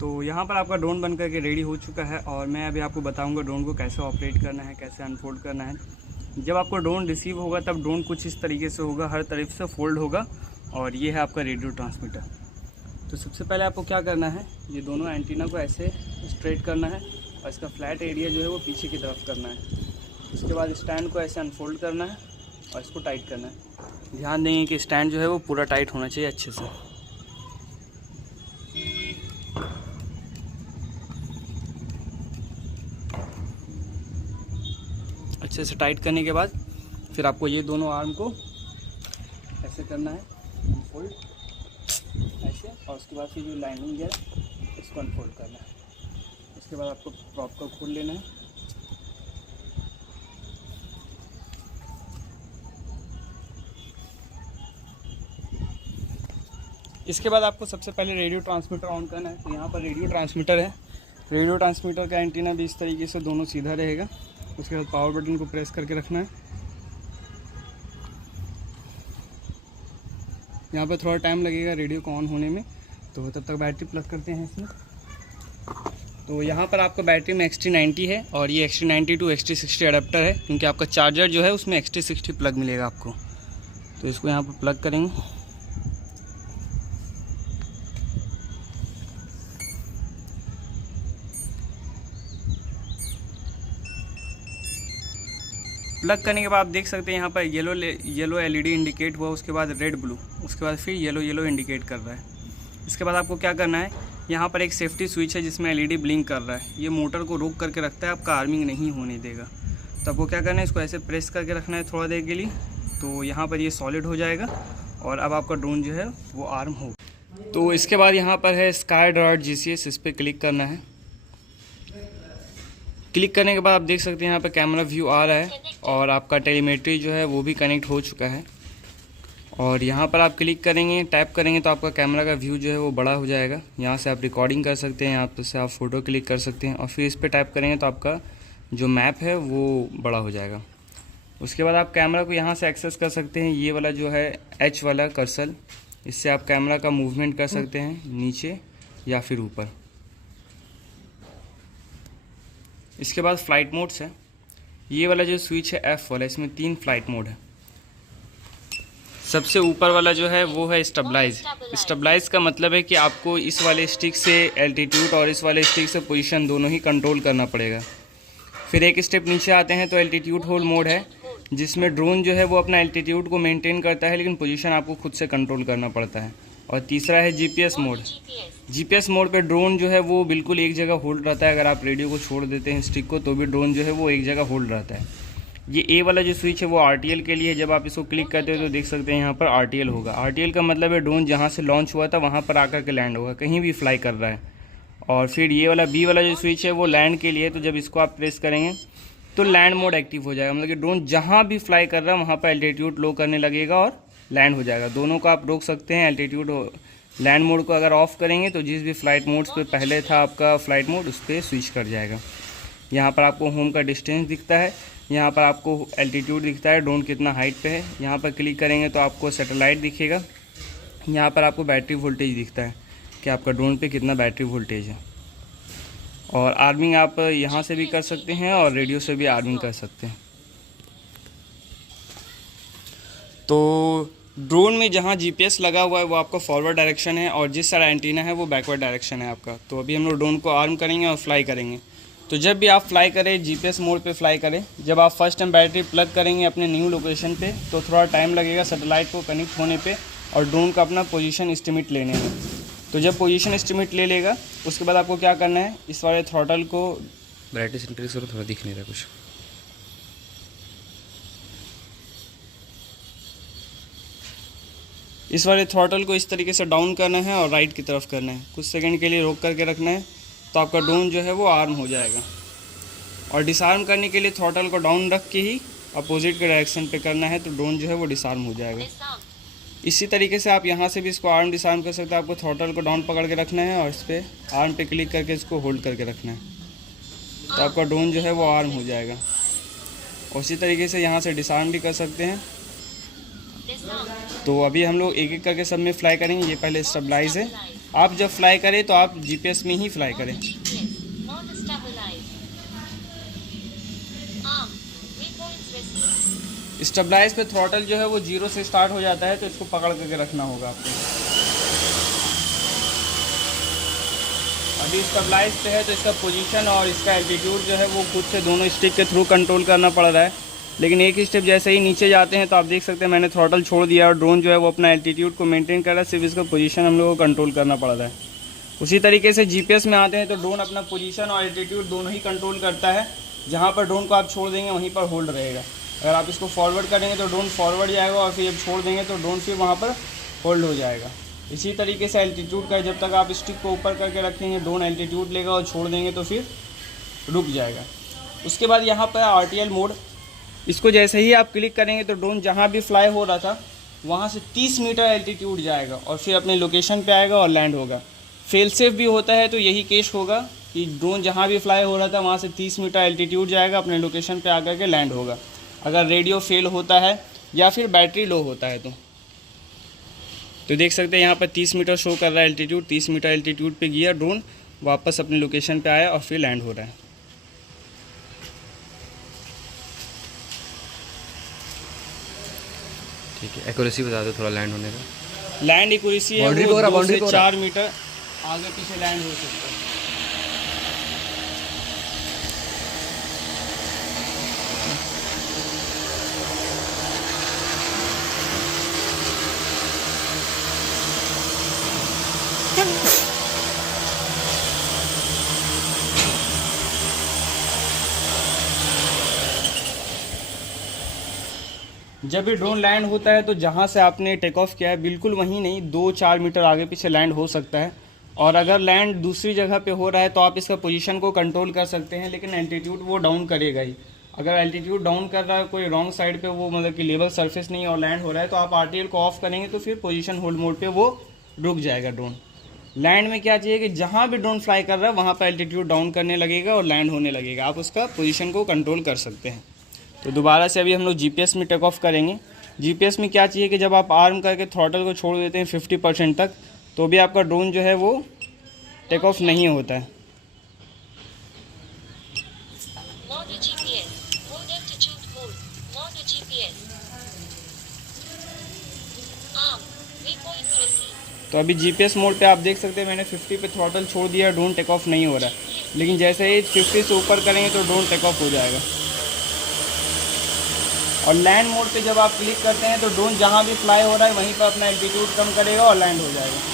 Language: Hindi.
तो यहाँ पर आपका ड्रोन बन करके रेडी हो चुका है और मैं अभी आपको बताऊंगा ड्रोन को कैसे ऑपरेट करना है, कैसे अनफोल्ड करना है। जब आपको ड्रोन रिसीव होगा तब ड्रोन कुछ इस तरीके से होगा, हर तरफ से फोल्ड होगा और ये है आपका रेडियो ट्रांसमीटर। तो सबसे पहले आपको क्या करना है, ये दोनों एंटीना को ऐसे स्ट्रेट करना है और इसका फ्लैट एरिया जो है वो पीछे की तरफ करना है। उसके बाद स्टैंड को ऐसे अनफोल्ड करना है और इसको टाइट करना है। ध्यान देंगे कि स्टैंड जो है वो पूरा टाइट होना चाहिए अच्छे से। अच्छे से टाइट करने के बाद फिर आपको ये दोनों आर्म को ऐसे करना है, अनफोल्ड ऐसे, और उसके बाद फिर जो लाइनिंग है इसको अनफोल्ड करना है। उसके बाद आपको प्रॉप को खोल लेना है। इसके बाद आपको सबसे पहले रेडियो ट्रांसमीटर ऑन करना है। तो यहाँ पर रेडियो ट्रांसमीटर है, रेडियो ट्रांसमीटर का एंटीना भी इस तरीके से दोनों सीधा रहेगा। उसके बाद पावर बटन को प्रेस करके रखना है। यहाँ पर थोड़ा टाइम लगेगा रेडियो को ऑन होने में, तो तब तक बैटरी प्लग करते हैं इसमें। तो यहाँ पर आपका बैटरी में XT90 है और ये XT90 टू XT60 अडेप्टर है, क्योंकि आपका चार्जर जो है उसमें XT60 प्लग मिलेगा आपको। तो इसको यहाँ पर प्लग करेंगे। प्लग करने के बाद आप देख सकते हैं यहाँ पर येलो LED इंडिकेट हुआ, उसके बाद रेड ब्लू, उसके बाद फिर येलो इंडिकेट कर रहा है। इसके बाद आपको क्या करना है, यहाँ पर एक सेफ्टी स्विच है जिसमें LED ब्लिंक कर रहा है। ये मोटर को रोक करके रखता है, आपका आर्मिंग नहीं होने देगा। तो आपको क्या करना है, इसको ऐसे प्रेस करके रखना है थोड़ा देर के लिए। तो यहाँ पर ये सॉलिड हो जाएगा और अब आपका ड्रोन जो है वो आर्म हो। तो इसके बाद यहाँ पर है SkyDart-GCS, इस पर क्लिक करना है। क्लिक करने के बाद आप देख सकते हैं यहाँ पर कैमरा व्यू आ रहा है और आपका टेलीमेट्री जो है वो भी कनेक्ट हो चुका है। और यहाँ पर आप क्लिक करेंगे, टैप करेंगे तो आपका कैमरा का व्यू जो है वो बड़ा हो जाएगा। यहाँ से आप रिकॉर्डिंग कर सकते हैं, यहाँ से आप फ़ोटो क्लिक कर सकते हैं और फिर इस पर टैप करेंगे तो आपका जो मैप है वो बड़ा हो जाएगा। उसके बाद आप कैमरा को यहाँ से एक्सेस कर सकते हैं। ये वाला जो है H वाला कर्सर, इससे आप कैमरा का मूवमेंट कर सकते हैं नीचे या फिर ऊपर। इसके बाद फ़्लाइट मोड्स है। ये वाला जो स्विच है F वाला, इसमें 3 फ़्लाइट मोड है। सबसे ऊपर वाला जो है वो है स्टेबलाइज। स्टेबलाइज का मतलब है कि आपको इस वाले स्टिक से एल्टीट्यूड और इस वाले स्टिक से पोजीशन दोनों ही कंट्रोल करना पड़ेगा। फिर एक स्टेप नीचे आते हैं तो एल्टीट्यूड होल्ड मोड है, जिसमें ड्रोन जो है वो अपना एल्टीट्यूड को मेंटेन करता है, लेकिन पोजीशन आपको खुद से कंट्रोल करना पड़ता है। और तीसरा है GPS मोड। GPS मोड पे ड्रोन जो है वो बिल्कुल एक जगह होल्ड रहता है। अगर आप रेडियो को छोड़ देते हैं स्टिक को तो भी ड्रोन जो है वो एक जगह होल्ड रहता है। ये A वाला जो स्विच है वो RTL के लिए। जब आप इसको क्लिक करते हो तो देख सकते हैं यहाँ पर RTL होगा। RTL का मतलब है ड्रोन जहाँ से लॉन्च हुआ था वहाँ पर आकर के लैंड होगा, कहीं भी फ्लाई कर रहा है। और फिर ये वाला B वाला जो स्विच है वो लैंड के लिए। तो जब इसको आप प्रेस करेंगे तो लैंड मोड एक्टिव हो जाएगा, मतलब कि ड्रोन जहाँ भी फ्लाई कर रहा है वहाँ पर एल्टीट्यूड लो करने लगेगा और लैंड हो जाएगा। दोनों को आप रोक सकते हैं। एल्टीट्यूड लैंड मोड को अगर ऑफ़ करेंगे तो जिस भी फ़्लाइट मोड्स पे पहले था आपका फ़्लाइट मोड उस पर स्विच कर जाएगा। यहाँ पर आपको होम का डिस्टेंस दिखता है, यहाँ पर आपको एल्टीट्यूड दिखता है, ड्रोन कितना हाइट पे है। यहाँ पर क्लिक करेंगे तो आपको सैटेलाइट दिखेगा। यहाँ पर आपको बैटरी वोल्टेज दिखता है कि आपका ड्रोन पे कितना बैटरी वोल्टेज है। और आर्मिंग आप यहाँ से भी कर सकते हैं और रेडियो से भी आर्मिंग कर सकते हैं। तो ड्रोन में जहाँ GPS लगा हुआ है वो आपका फॉरवर्ड डायरेक्शन है और जिस सारा एंटीना है वो बैकवर्ड डायरेक्शन है आपका। तो अभी हम लोग ड्रोन को आर्म करेंगे और फ्लाई करेंगे। तो जब भी आप फ्लाई करें GPS मोड पे फ्लाई करें। जब आप फर्स्ट टाइम बैटरी प्लग करेंगे अपने न्यू लोकेशन पे तो थोड़ा टाइम लगेगा सैटेलाइट को कनेक्ट होने पे और ड्रोन का अपना पोजीशन एस्टिमेट लेने में। तो जब पोजीशन एस्टिमेट ले लेगा उसके बाद आपको क्या करना है, इस वाले थ्रॉटल को ब्राइटनेस इंक्रीज करो, थोड़ा दिख नहीं रहा कुछ। इस वाले थ्रॉटल को इस तरीके से डाउन करना है और राइट की तरफ करना है। कुछ सेकंड के लिए रोक करके रखना है तो आपका ड्रोन जो है वो आर्म हो जाएगा। और डिसआर्म करने के लिए थ्रॉटल को डाउन रख के ही अपोजिट के डायरेक्शन पे करना है तो ड्रोन जो है वो डिसआर्म हो जाएगा। इसी तरीके से आप यहाँ से भी इसको आर्म डिसआर्म कर सकते हैं। आपको थ्रॉटल को डाउन पकड़ के रखना है और इस पर आर्म पे क्लिक करके इसको होल्ड करके रखना है तो आपका ड्रोन जो है वो आर्म हो जाएगा। उसी तरीके से यहाँ से डिसआर्म भी कर सकते हैं। तो अभी हम लोग एक एक करके सब में फ्लाई करेंगे। ये पहले स्टेबलाइज है, आप जब फ्लाई करें तो आप जीपीएस में ही फ्लाई करें। स्टेबलाइज पे थ्रॉटल जो है वो 0 से स्टार्ट हो जाता है, तो इसको पकड़ करके रखना होगा आपको। अभी स्टेबलाइज पे है तो इसका पोजीशन और इसका एल्टीट्यूड जो है वो खुद से दोनों स्टिक के थ्रू कंट्रोल करना पड़ रहा है। लेकिन एक ही स्टेप जैसे ही नीचे जाते हैं तो आप देख सकते हैं मैंने थ्रॉटल छोड़ दिया और ड्रोन जो है वो अपना एल्टीट्यूड को मेंटेन कर रहा है, सिर्फ इसका पोजीशन हम लोगों को कंट्रोल करना पड़ रहा है। उसी तरीके से जीपीएस में आते हैं तो ड्रोन अपना पोजीशन और एल्टीट्यूड दोनों ही कंट्रोल करता है। जहाँ पर ड्रोन को आप छोड़ देंगे वहीं पर होल्ड रहेगा। अगर आप इसको फॉरवर्ड करेंगे तो ड्रोन फॉरवर्ड जाएगा और फिर जब छोड़ देंगे तो ड्रोन फिर वहाँ पर होल्ड हो जाएगा। इसी तरीके से एल्टीट्यूड का जब तक आप स्टिक को ऊपर करके रखेंगे ड्रोन एल्टीट्यूड लेगा और छोड़ देंगे तो फिर रुक जाएगा। उसके बाद यहाँ पर आरटीएल मोड, इसको जैसे ही आप क्लिक करेंगे तो ड्रोन जहाँ भी फ्लाई हो रहा था वहाँ से 30 मीटर एल्टीट्यूड जाएगा और फिर अपने लोकेशन पे आएगा और लैंड होगा। फेल सेफ भी होता है तो यही केस होगा कि ड्रोन जहाँ भी फ्लाई हो रहा था वहाँ से 30 मीटर एल्टीट्यूड जाएगा, अपने लोकेशन पे आकर के लैंड होगा। अगर रेडियो फेल होता है या फिर बैटरी लो होता है तो देख सकते हैं यहाँ पर 30 मीटर शो कर रहा है एल्टीट्यूड। 30 मीटर एल्टीट्यूड पे गया ड्रोन, वापस अपने लोकेशन पे आया और फिर लैंड हो रहा है। ठीक है, एक्यूरेसी बता दो थोड़ा लैंड होने का। लैंड एक्यूरेसी है वो 2 से 4 मीटर आगे पीछे लैंड हो सकता है। जब भी ड्रोन लैंड होता है तो जहाँ से आपने टेक ऑफ किया है बिल्कुल वहीं नहीं, 2-4 मीटर आगे पीछे लैंड हो सकता है। और अगर लैंड दूसरी जगह पे हो रहा है तो आप इसका पोजीशन को कंट्रोल कर सकते हैं, लेकिन एल्टीट्यूड वो डाउन करेगा ही। अगर एल्टीट्यूड डाउन कर रहा है कोई रॉन्ग साइड पे, वो मतलब कि लेवल सरफेस नहीं और लैंड हो रहा है, तो आप आरटीएल को ऑफ करेंगे तो फिर पोजीशन होल्ड मोड पे वो रुक जाएगा ड्रोन। लैंड में क्या चाहिए कि जहाँ भी ड्रोन फ्लाई कर रहा है वहाँ पर एल्टीट्यूड डाउन करने लगेगा और लैंड होने लगेगा, आप उसका पोजीशन को कंट्रोल कर सकते हैं। तो दोबारा से अभी हम लोग जीपीएस में टेक ऑफ करेंगे। जीपीएस में क्या चाहिए कि जब आप आर्म करके थ्रॉटल को छोड़ देते हैं 50% तक तो भी आपका ड्रोन जो है वो टेक ऑफ नहीं होता है। तो अभी जीपीएस मोड पे आप देख सकते हैं मैंने 50 पे थ्रॉटल छोड़ दिया, ड्रोन टेक ऑफ नहीं हो रहा है। लेकिन जैसे ही 50 से ऊपर करेंगे तो ड्रोन टेक ऑफ हो जाएगा। और लैंड मोड पे जब आप क्लिक करते हैं तो ड्रोन जहाँ भी फ्लाई हो रहा है वहीं पर अपना एल्टीट्यूड कम करेगा और लैंड हो जाएगा।